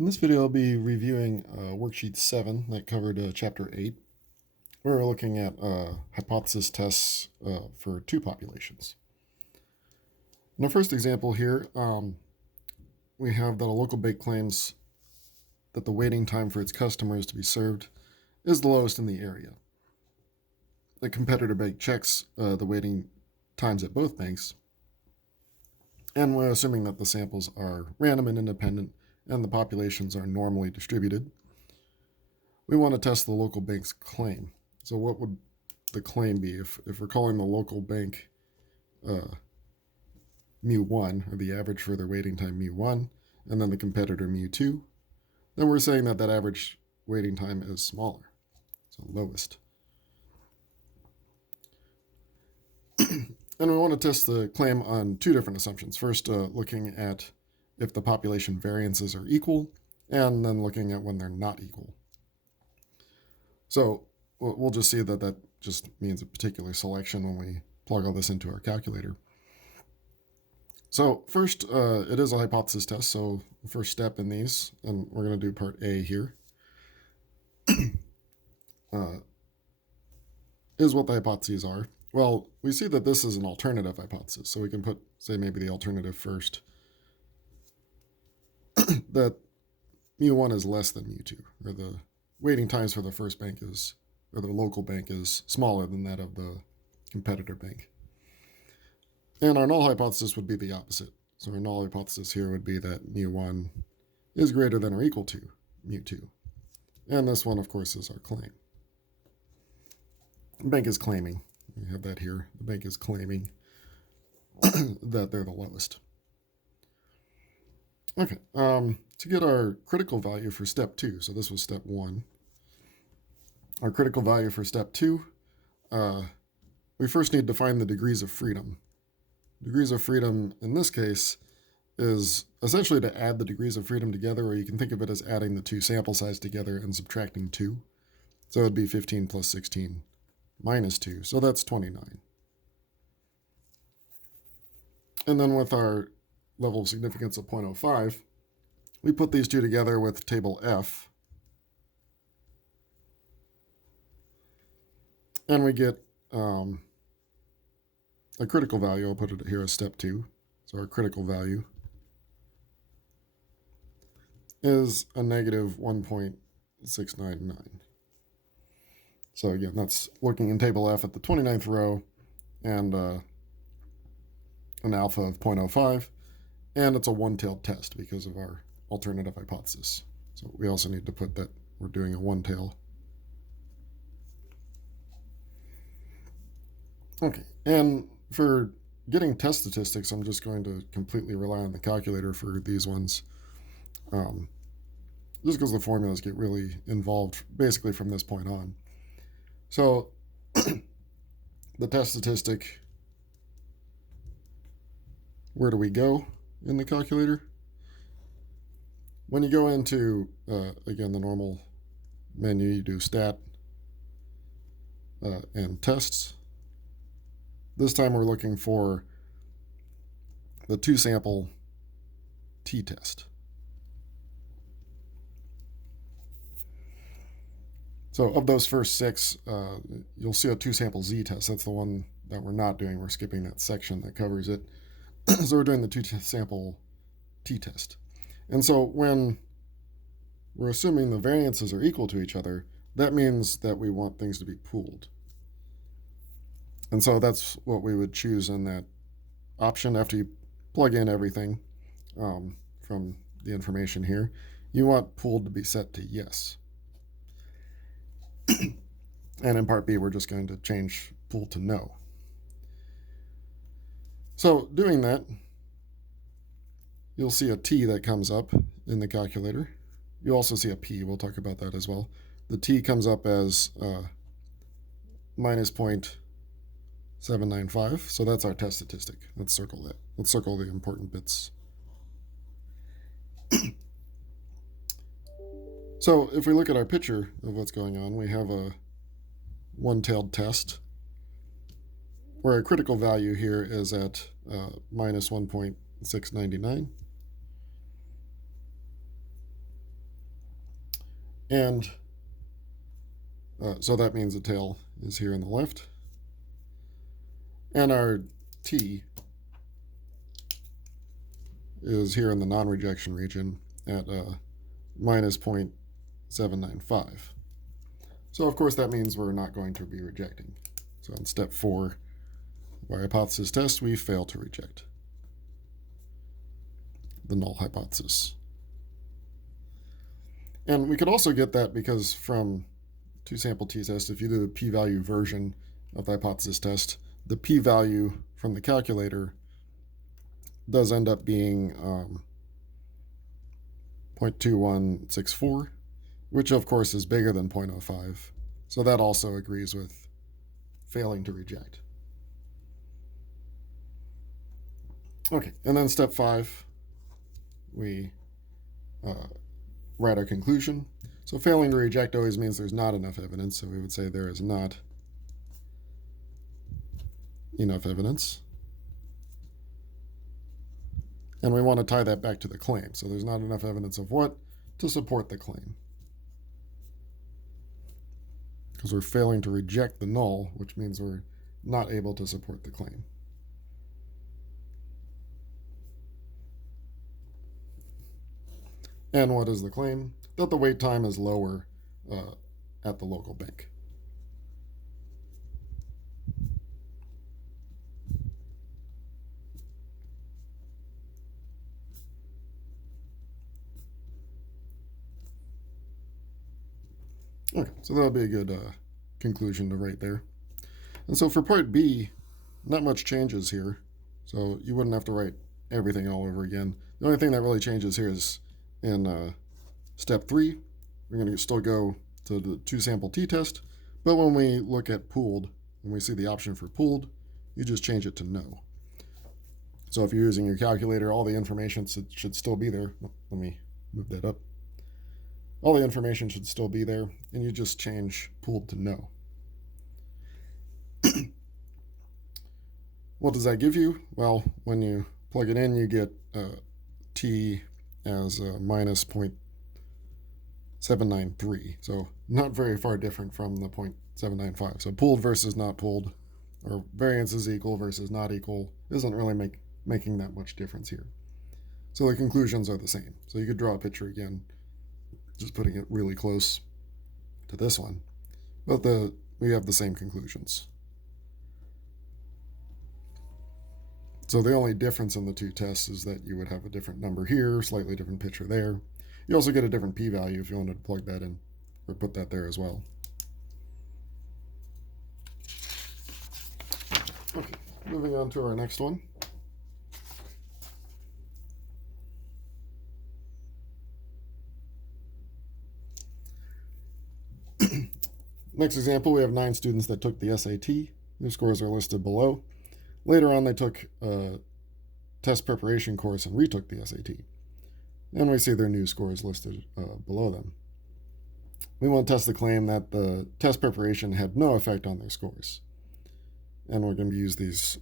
In this video, I'll be reviewing Worksheet 7 that covered Chapter 8. We're looking at hypothesis tests for two populations. In our first example here, we have that a local bank claims that the waiting time for its customers to be served is the lowest in the area. The competitor bank checks the waiting times at both banks, and we're assuming that the samples are random and independent and the populations are normally distributed. We want to test the local bank's claim. So what would the claim be if we're calling the local bank mu1, or the average for their waiting time mu1, and then the competitor mu2, then we're saying that that average waiting time is smaller, so lowest. And we want to test the claim on two different assumptions. First, looking at if the population variances are equal, and then looking at when they're not equal. So we'll just see that that just means a particular selection when we plug all this into our calculator. So first, it is a hypothesis test, so the first step in these, and we're going to do part A here, is what the hypotheses are. Well, we see that this is an alternative hypothesis, so we can put, say, maybe the alternative first, that mu1 is less than mu2, or the waiting times for the first bank is, or the local bank is smaller than that of the competitor bank. And our null hypothesis would be the opposite. So our null hypothesis here would be that mu1 is greater than or equal to mu2. And this one, of course, is our claim. The bank is claiming. We have that here. The bank is claiming that they're the lowest. Okay, to get our critical value for step 2, so this was step 1. Our critical value for step 2, we first need to find the degrees of freedom. Degrees of freedom, in this case, is essentially to add the degrees of freedom together, or you can think of it as adding the two sample size together and subtracting 2. So it would be 15 plus 16 minus 2, so that's 29. And then with our level of significance of 0.05, we put these two together with table F, and we get a critical value. I'll put it here as step 2. So our critical value is a negative 1.699. So again, that's looking in table F at the 29th row, and an alpha of 0.05, and it's a one-tailed test because of our alternative hypothesis. So we also need to put that we're doing a one-tail. Okay, and for getting test statistics, I'm just going to completely rely on the calculator for these ones, just because the formulas get really involved basically from this point on. So the test statistic, where do we go in the calculator? When you go into, again, the normal menu, you do stat and tests. This time we're looking for the two-sample t-test. So of those first 6, you'll see a two-sample z-test. That's the one that we're not doing. We're skipping that section that covers it. So we're doing the two-sample t-test. And so when we're assuming the variances are equal to each other, that means that we want things to be pooled. And so that's what we would choose in that option after you plug in everything from the information here. You want pooled to be set to yes. And in part B, we're just going to change pool to no. So doing that, you'll see a t that comes up in the calculator. You also see a p. We'll talk about that as well. The t comes up as minus 0.795. So that's our test statistic. Let's circle that. Let's circle the important bits. So if we look at our picture of what's going on, we have a one-tailed test where our critical value here is at minus 1.699. And so that means the tail is here on the left. And our t is here in the non-rejection region at minus 0.795. So of course that means we're not going to be rejecting. So in step 4 of our hypothesis test, we fail to reject the null hypothesis. And we could also get that because from two-sample t-test, if you do the p-value version of the hypothesis test, the p-value from the calculator does end up being 0.2164, which of course is bigger than 0.05. So that also agrees with failing to reject. Okay, and then step 5, we write our conclusion. So failing to reject always means there's not enough evidence, so we would say there is not enough evidence. And we want to tie that back to the claim. So there's not enough evidence of what? To support the claim. Because we're failing to reject the null, which means we're not able to support the claim. And what is the claim? That the wait time is lower at the local bank. Okay, so that'll be a good conclusion to write there. And so for part B, not much changes here. So you wouldn't have to write everything all over again. The only thing that really changes here is in step 3, we're going to still go to the two-sample t-test, but when we look at pooled, and we see the option for pooled, you just change it to no. So if you're using your calculator, all the information should still be there. Let me move that up. All the information should still be there, and you just change pooled to no. What does that give you? Well, when you plug it in, you get t as minus 0.793. So not very far different from the 0.795. So pooled versus not pooled, or variance is equal versus not equal, isn't really making that much difference here. So the conclusions are the same. So you could draw a picture again, just putting it really close to this one. But we have the same conclusions. So the only difference in the two tests is that you would have a different number here, slightly different picture there. You also get a different p-value if you wanted to plug that in, or put that there as well. Okay, moving on to our next one. Next example, we have 9 students that took the SAT. Their scores are listed below. Later on, they took a test preparation course and retook the SAT. And we see their new scores listed below them. We want to test the claim that the test preparation had no effect on their scores. And we're going to use these,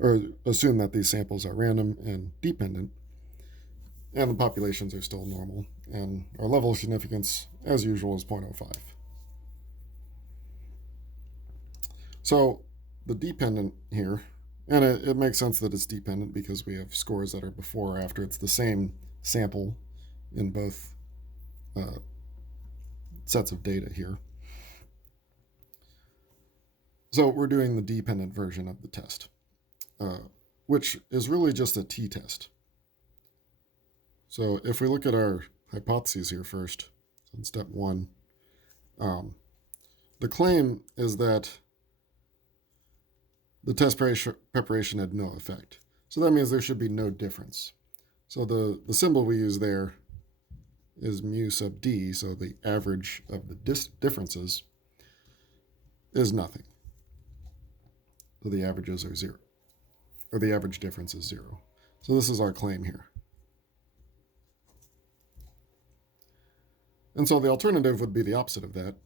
or assume that these samples are random and dependent, and the populations are still normal. And our level of significance, as usual, is 0.05. So the dependent here, and it makes sense that it's dependent because we have scores that are before or after. It's the same sample in both sets of data here. So we're doing the dependent version of the test, which is really just a t-test. So if we look at our hypotheses here first, in step 1, the claim is that the test preparation had no effect. So that means there should be no difference. So the symbol we use there is mu sub d, so the average of the differences is nothing. So the averages are 0, or the average difference is 0. So this is our claim here. And so the alternative would be the opposite of that,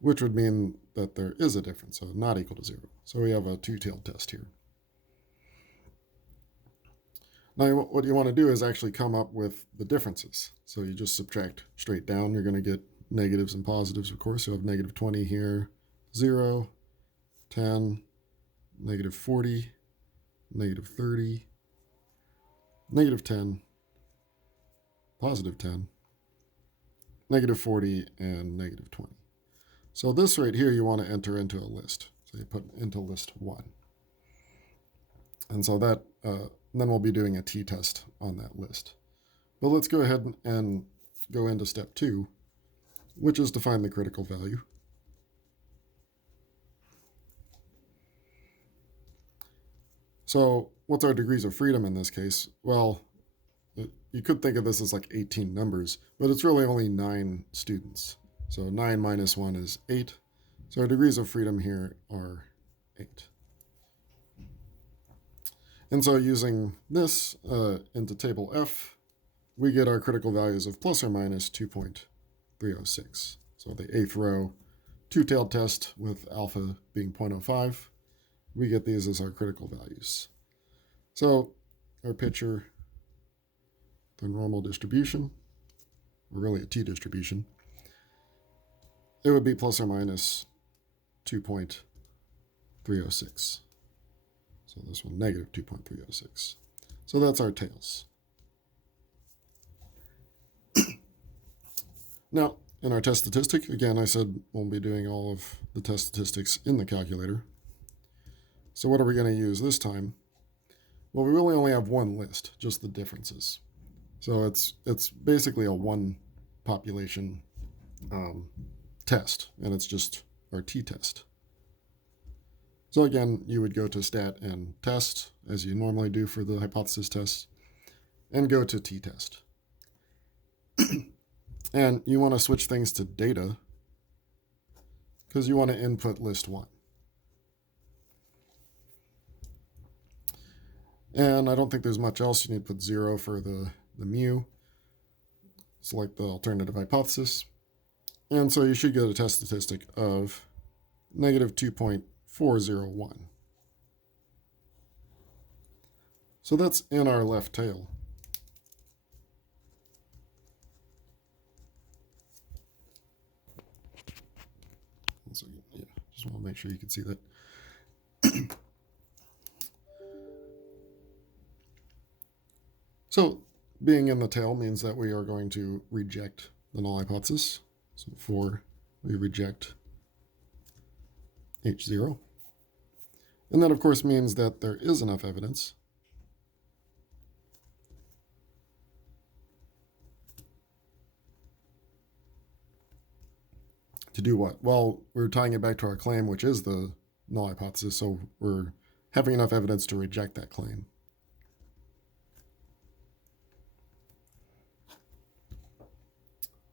which would mean that there is a difference, so not equal to 0. So we have a two-tailed test here. Now, what you want to do is actually come up with the differences. So you just subtract straight down. You're going to get negatives and positives, of course. You have negative 20 here, 0, 10, negative 40, negative 30, negative 10, positive 10, negative 40, and negative 20. So this right here you want to enter into a list. So you put into list 1. And so that then we'll be doing a t-test on that list. But let's go ahead and go into step 2, which is to find the critical value. So what's our degrees of freedom in this case? Well, you could think of this as like 18 numbers, but it's really only 9 students. So 9 minus 1 is 8. So our degrees of freedom here are 8. And so using this into table F, we get our critical values of plus or minus 2.306. So the 8th row, two-tailed test with alpha being 0.05. We get these as our critical values. So our picture, the normal distribution, or really a t-distribution, it would be plus or minus 2.306. So this one, negative 2.306. So that's our tails. Now, in our test statistic, again, I said we'll be doing all of the test statistics in the calculator. So what are we going to use this time? Well, we really only have one list, just the differences. So it's basically a one population test, and it's just our t-test. So again, you would go to stat and test, as you normally do for the hypothesis test, and go to t-test. And you want to switch things to data because you want to input list 1. And I don't think there's much else. You need to put 0 for the mu. Select the alternative hypothesis. And so you should get a test statistic of negative 2.401. So that's in our left tail. So, yeah, just want to make sure you can see that. So being in the tail means that we are going to reject the null hypothesis. So for we reject H0. And that, of course, means that there is enough evidence to do what? Well, we're tying it back to our claim, which is the null hypothesis, so we're having enough evidence to reject that claim.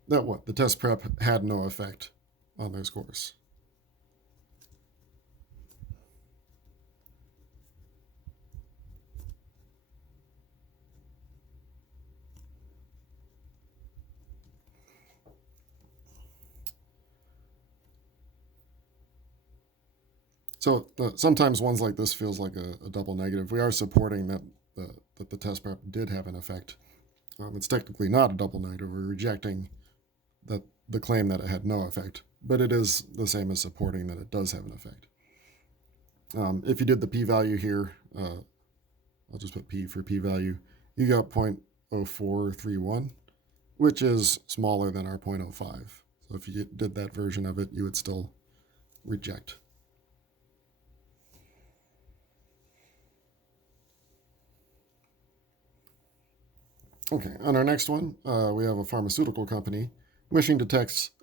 That what? The test prep had no effect on their scores. So sometimes ones like this feels like a double negative. We are supporting that the test prep did have an effect. It's technically not a double negative. We're rejecting the claim that it had no effect, but it is the same as supporting that it does have an effect. If you did the p-value here, I'll just put p for p-value, you got 0.0431, which is smaller than our 0.05. So if you did that version of it, you would still reject. Okay, on our next one, we have a pharmaceutical company wishing to test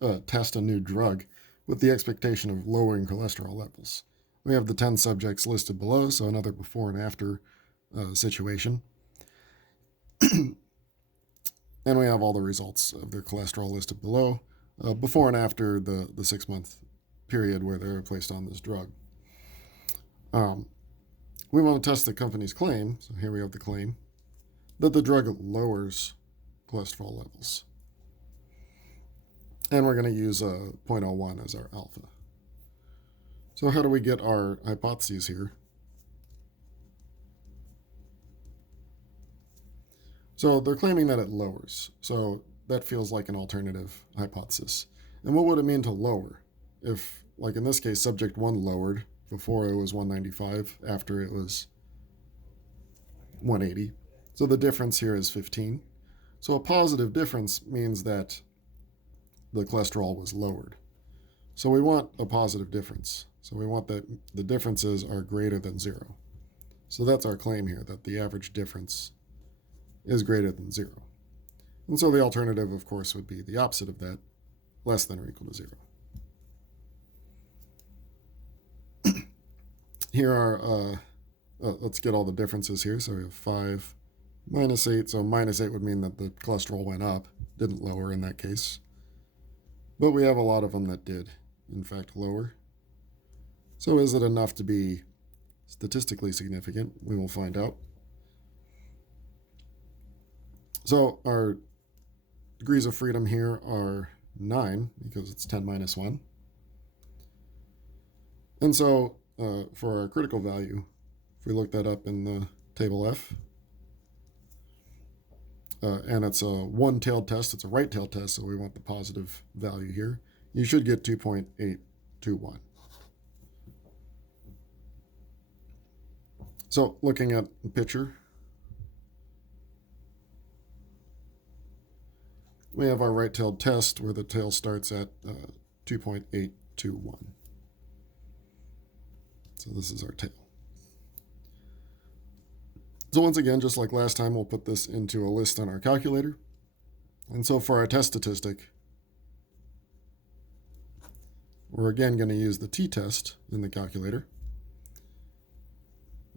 a new drug with the expectation of lowering cholesterol levels. We have the 10 subjects listed below, so another before and after situation. And we have all the results of their cholesterol listed below, before and after the 6-month period where they were placed on this drug. We want to test the company's claim, so here we have the claim, that the drug lowers cholesterol levels. And we're going to use 0.01 as our alpha. So how do we get our hypotheses here? So they're claiming that it lowers. So that feels like an alternative hypothesis. And what would it mean to lower? If, like in this case, subject 1 lowered, before it was 195, after it was 180. So the difference here is 15. So a positive difference means that the cholesterol was lowered. So we want a positive difference. So we want that the differences are greater than 0. So that's our claim here, that the average difference is greater than 0. And so the alternative, of course, would be the opposite of that, less than or equal to 0. Here are, let's get all the differences here. So we have 5 minus 8. So minus 8 would mean that the cholesterol went up, didn't lower in that case. But we have a lot of them that did, in fact, lower. So is it enough to be statistically significant? We will find out. So our degrees of freedom here are 9, because it's 10 minus 1. And so for our critical value, if we look that up in the table F, and it's a one-tailed test, it's a right-tailed test, so we want the positive value here, you should get 2.821. So looking at the picture, we have our right-tailed test where the tail starts at 2.821. So this is our tail. So once again, just like last time, we'll put this into a list on our calculator. And so for our test statistic, we're again going to use the t-test in the calculator.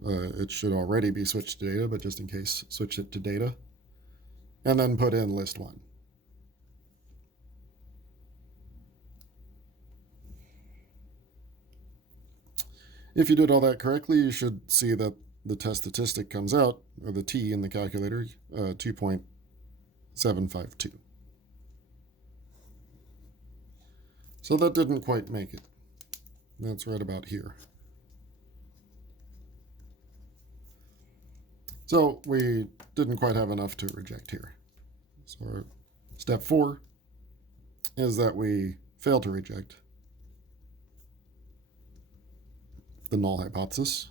It should already be switched to data, but just in case, switch it to data. And then put in list 1. If you did all that correctly, you should see that the test statistic comes out, or the t in the calculator, 2.752. So that didn't quite make it. That's right about here. So we didn't quite have enough to reject here. So step 4 is that we fail to reject the null hypothesis,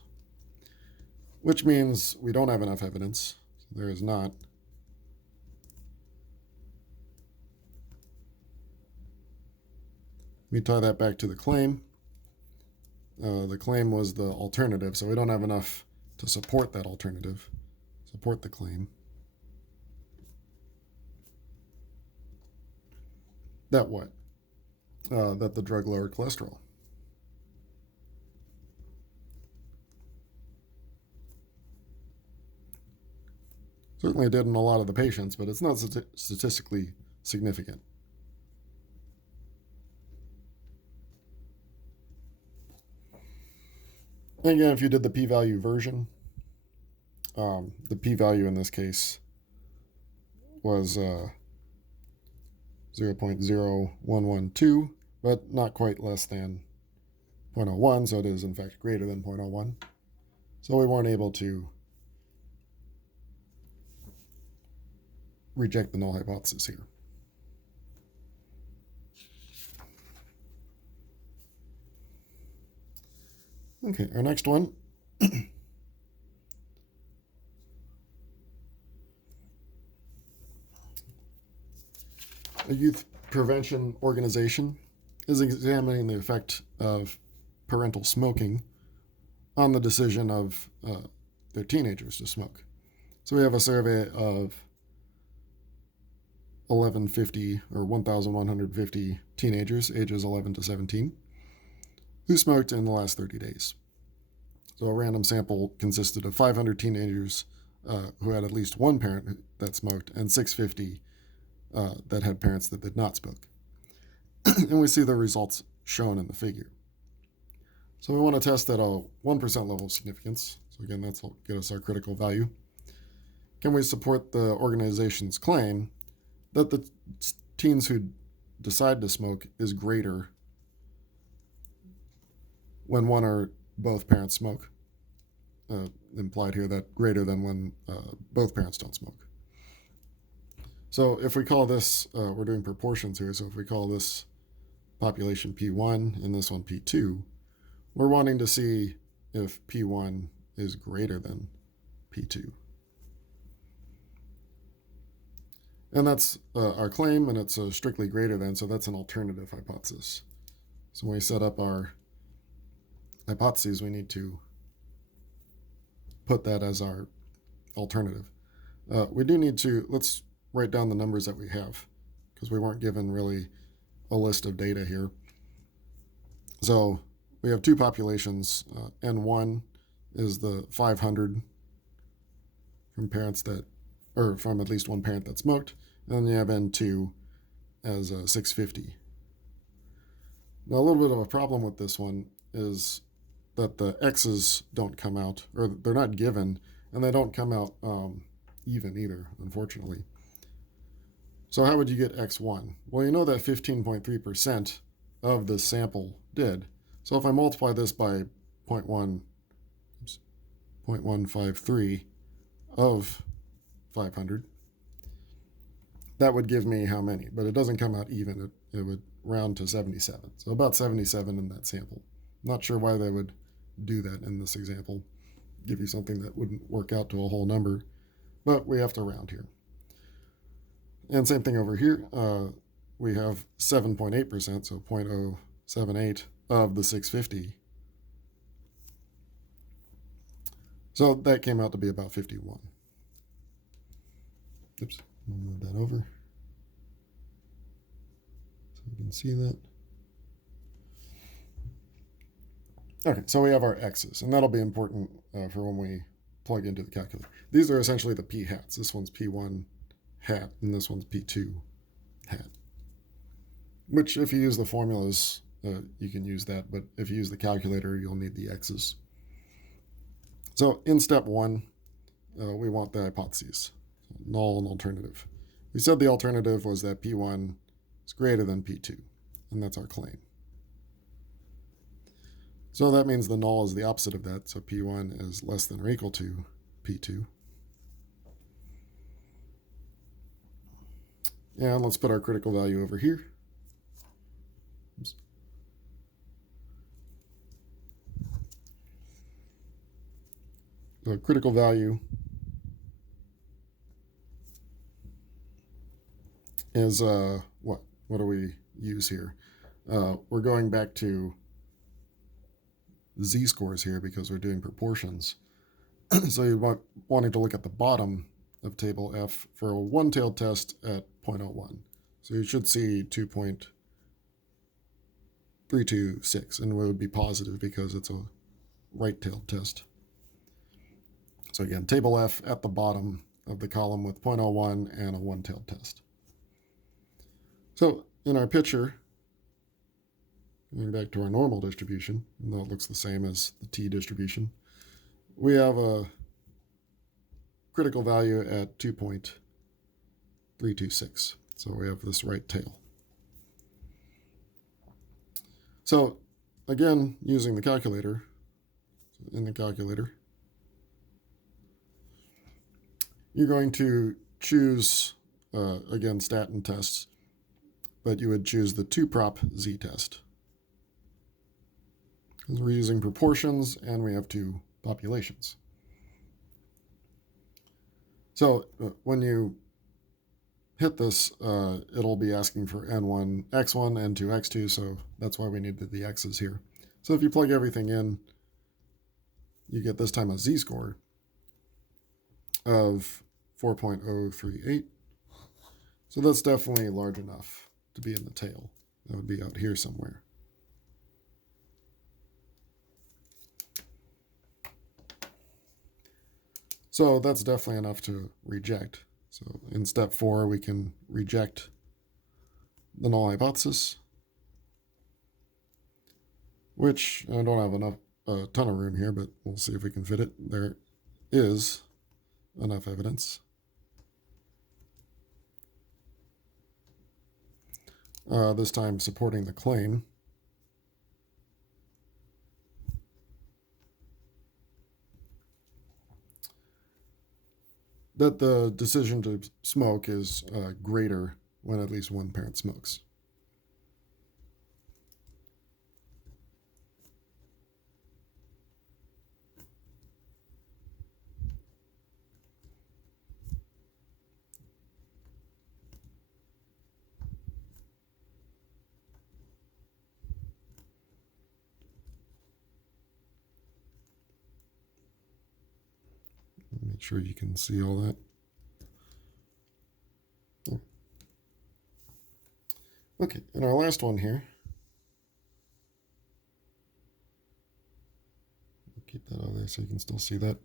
which means we don't have enough evidence. So there is not. We tie that back to the claim. The claim was the alternative, so we don't have enough to support that alternative, support the claim. That what? That the drug lowered cholesterol. Certainly it did in a lot of the patients, but it's not statistically significant. And again, if you did the p-value version, the p-value in this case was 0.0112, but not quite less than 0.01, so it is in fact greater than 0.01. So we weren't able to reject the null hypothesis here. Okay, our next one. A youth prevention organization is examining the effect of parental smoking on the decision of their teenagers to smoke. So we have a survey of 1,150 or 1,150 teenagers ages 11 to 17 who smoked in the last 30 days. So a random sample consisted of 500 teenagers who had at least one parent that smoked and 650 that had parents that did not smoke. And we see the results shown in the figure. So we want to test at a 1% level of significance. So again, that'll get us our critical value. Can we support the organization's claim that the teens who decide to smoke is greater when one or both parents smoke? Implied here that greater than when both parents don't smoke. So if we call this, we're doing proportions here, so if we call this population P1 and this one P2, we're wanting to see if P1 is greater than P2. And that's our claim, and it's strictly greater than, so that's an alternative hypothesis. So when we set up our hypotheses, we need to put that as our alternative. We do need to, let's write down the numbers that we have, because we weren't given really a list of data here. So we have two populations. N1 is the 500 from parents that, or from at least one parent that smoked, and then you have N2 as 650. Now, a little bit of a problem with this one is that the X's don't come out, or they're not given, and they don't come out even either, unfortunately. So how would you get X1? Well, you know that 15.3% of the sample did. So if I multiply this by 0.153 of 500, that would give me how many? But it doesn't come out even. It would round to 77. So about 77 in that sample. Not sure why they would do that in this example, give you something that wouldn't work out to a whole number, but we have to round here. And same thing over here. We have 7.8%, so 0.078 of the 650. So that came out to be about 51. Oops, I'll move that over so you can see that. Okay, so we have our X's, and that'll be important for when we plug into the calculator. These are essentially the P hats. This one's P1 hat, and this one's P2 hat. Which, if you use the formulas, you can use that, but if you use the calculator, you'll need the X's. So in step one, we want the hypotheses, null and alternative. We said the alternative was that P1 is greater than P2, and that's our claim. So that means the null is the opposite of that, so P1 is less than or equal to P2. And let's put our critical value over here. Oops. The critical value is what? What do we use here? We're going back to z-scores here because we're doing proportions. So you're wanting to look at the bottom of table F for a one-tailed test at 0.01. So you should see 2.326, and it would be positive because it's a right-tailed test. So again, table F at the bottom of the column with 0.01 and a one-tailed test. So in our picture, going back to our normal distribution, even though it looks the same as the t distribution, we have a critical value at 2.326. So we have this right tail. So again, using the calculator, in the calculator, you're going to choose, again, statin tests, but you would choose the 2-prop z-test. Because we're using proportions and we have two populations. So when you hit this, it'll be asking for N1, X1, N2, X2, so that's why we needed the X's here. So if you plug everything in, you get this time a z-score of 4.038. So that's definitely large enough to be in the tail. That would be out here somewhere. So that's definitely enough to reject. So in step 4, we can reject the null hypothesis, which I don't have a ton of room here, but we'll see if we can fit it. There is enough evidence. This time supporting the claim. that the decision to smoke is greater when at least one parent smokes. Make sure you can see all that. Okay, and our last one here. Keep that out of there so you can still see that.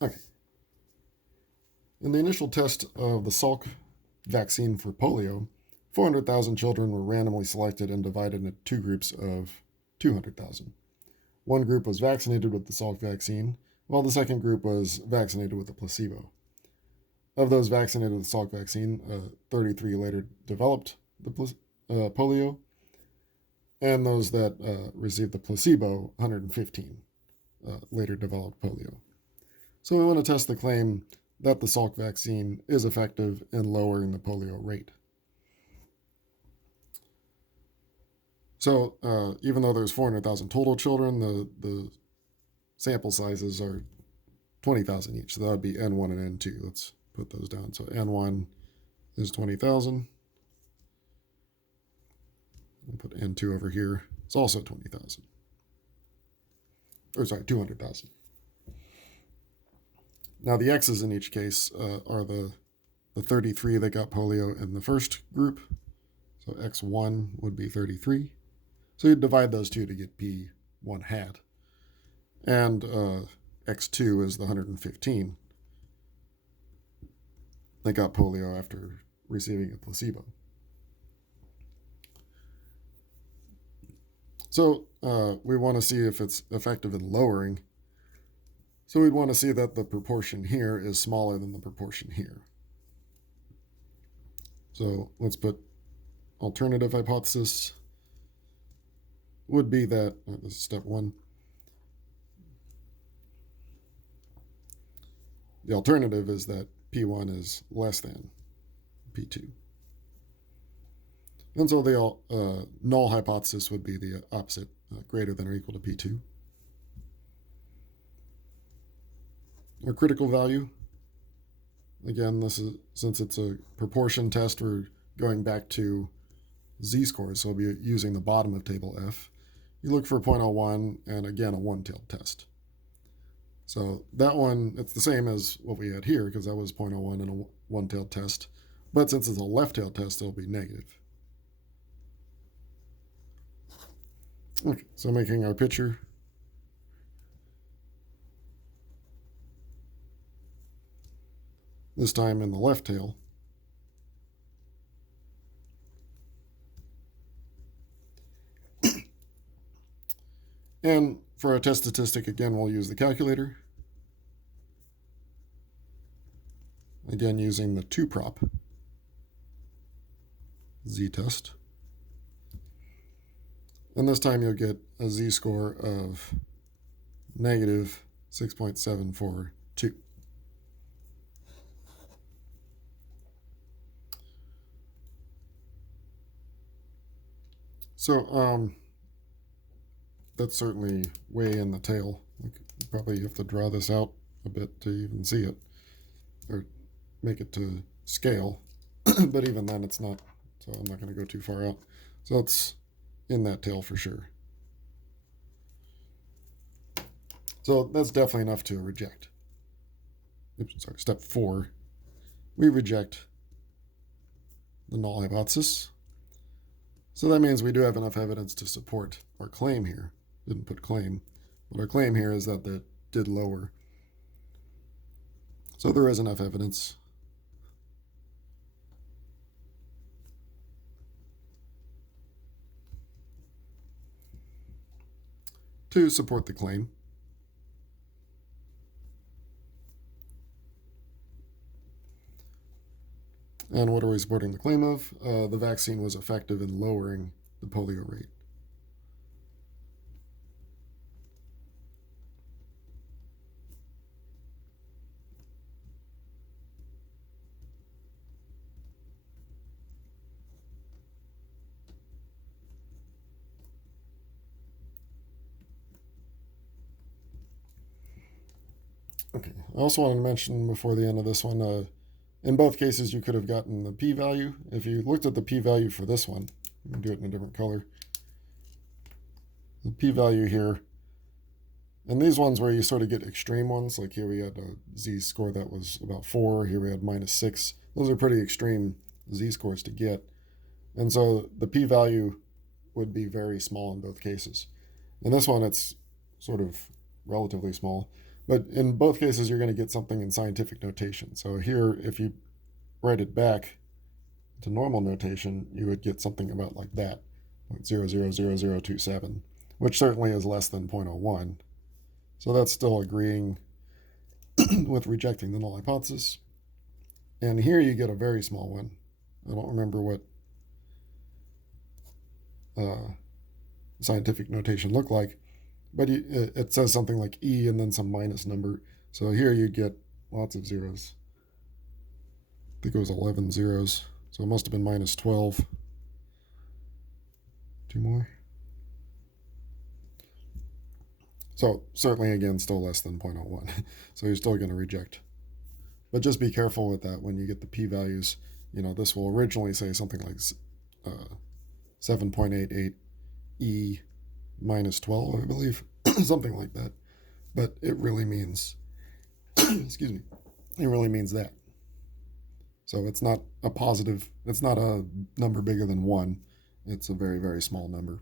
Okay. In the initial test of the Salk vaccine for polio, 400,000 children were randomly selected and divided into two groups of 200,000. One group was vaccinated with the Salk vaccine, while the second group was vaccinated with the placebo. Of those vaccinated with the Salk vaccine, 33 later developed the polio, and those that received the placebo, 115 later developed polio. So we want to test the claim that the Salk vaccine is effective in lowering the polio rate. So even though there's 400,000 total children, the sample sizes are 20,000 each. So that would be N1 and N2. Let's put those down. So N1 is 20,000. We'll put N2 over here. It's also 20,000. Or sorry, 200,000. Now the X's in each case are the 33 that got polio in the first group. So X1 would be 33. So you'd divide those two to get P1 hat. And X2 is the 115 that got polio after receiving a placebo. So we want to see if it's effective in lowering. So we'd want to see that the proportion here is smaller than the proportion here. So let's put alternative hypothesis would be that, this is step one. The alternative is that P1 is less than P2. And so the null hypothesis would be the opposite, greater than or equal to P2. Our critical value, again, this is since it's a proportion test, we're going back to z-scores, so we'll be using the bottom of table F. You look for 0.01 and again a one-tailed test. So that one, it's the same as what we had here because that was 0.01 and a one-tailed test. But since it's a left-tailed test, it'll be negative. Okay, so making our picture. This time in the left tail. And for our test statistic, again, we'll use the calculator. Again, using the 2-prop z-test. And this time you'll get a z-score of negative 6.742. So that's certainly way in the tail. You probably have to draw this out a bit to even see it, or make it to scale. But even then it's not, so I'm not going to go too far out. So it's in that tail for sure. So that's definitely enough to reject. Oops, sorry, step 4. We reject the null hypothesis. So that means we do have enough evidence to support our claim here. Didn't put claim, but our claim here is that that did lower. So there is enough evidence. To support the claim. And what are we supporting the claim of? The vaccine was effective in lowering the polio rate. Okay. I also wanted to mention before the end of this one, in both cases, you could have gotten the p-value. If you looked at the p-value for this one, I'm going to do it in a different color. The p-value here, and these ones where you sort of get extreme ones, like here we had a z-score that was about 4, here we had -6. Those are pretty extreme z-scores to get. And so the p-value would be very small in both cases. In this one, it's sort of relatively small. But in both cases, you're going to get something in scientific notation. So here, if you write it back to normal notation, you would get something about like that, like 0.000027, which certainly is less than 0.01. So that's still agreeing with rejecting the null hypothesis. And here you get a very small one. I don't remember what scientific notation looked like, but it says something like E and then some minus number. So here you get lots of zeros. I think it was 11 zeros. So it must have been -12. Two more. So certainly, again, still less than 0.01. So you're still going to reject. But just be careful with that when you get the p-values. This will originally say something like 7.88 E -12, I believe. Something like that. But it really means, excuse me, it really means that. So it's not a positive, it's not a number bigger than 1. It's a very, very small number.